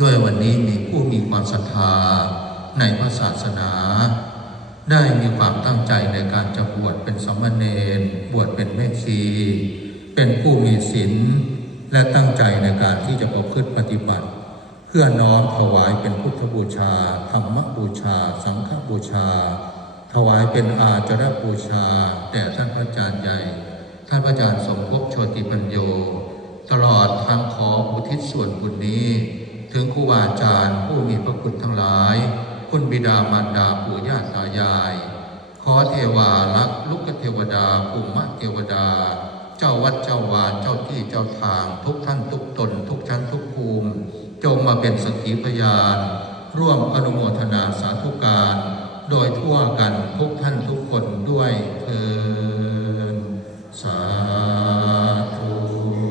ด้วยวันนี้มีผู้มีความศรัทธาในพระศาสนาได้มีความตั้งใจในการจะบวชเป็นสามเณรบวชเป็นแม่ชีเป็นผู้มีศีลและตั้งใจในการที่จะประพฤติปฏิบัติเพื่อน้อมถวายเป็นพุทธบูชาธรรมบูชาสังฆบูชาถวายเป็นอาจารบูชาแด่ท่านพระอาจารย์ใหญ่ท่านพระอาจารย์สมภพโชติปัญโยตลอดทางขออุทิศส่วนบุญนี้ถึงครูบาอาจารย์ผู้มีพระคุณทั้งหลายคุณบิดามารดาปู่ย่าตายายขอเทวาลักษ์ลุกเทวดาภูมิเทวดาเจ้าวัดเจ้าวาเจ้าที่เจ้าทางทุกท่านทุกตนทุกชั้นทุกภูมิจงมาเป็นสักขีพยานร่วมอนุโมทนาสาธุการโดยทั่วกันทุกท่านทุกคนด้วยเถิดสา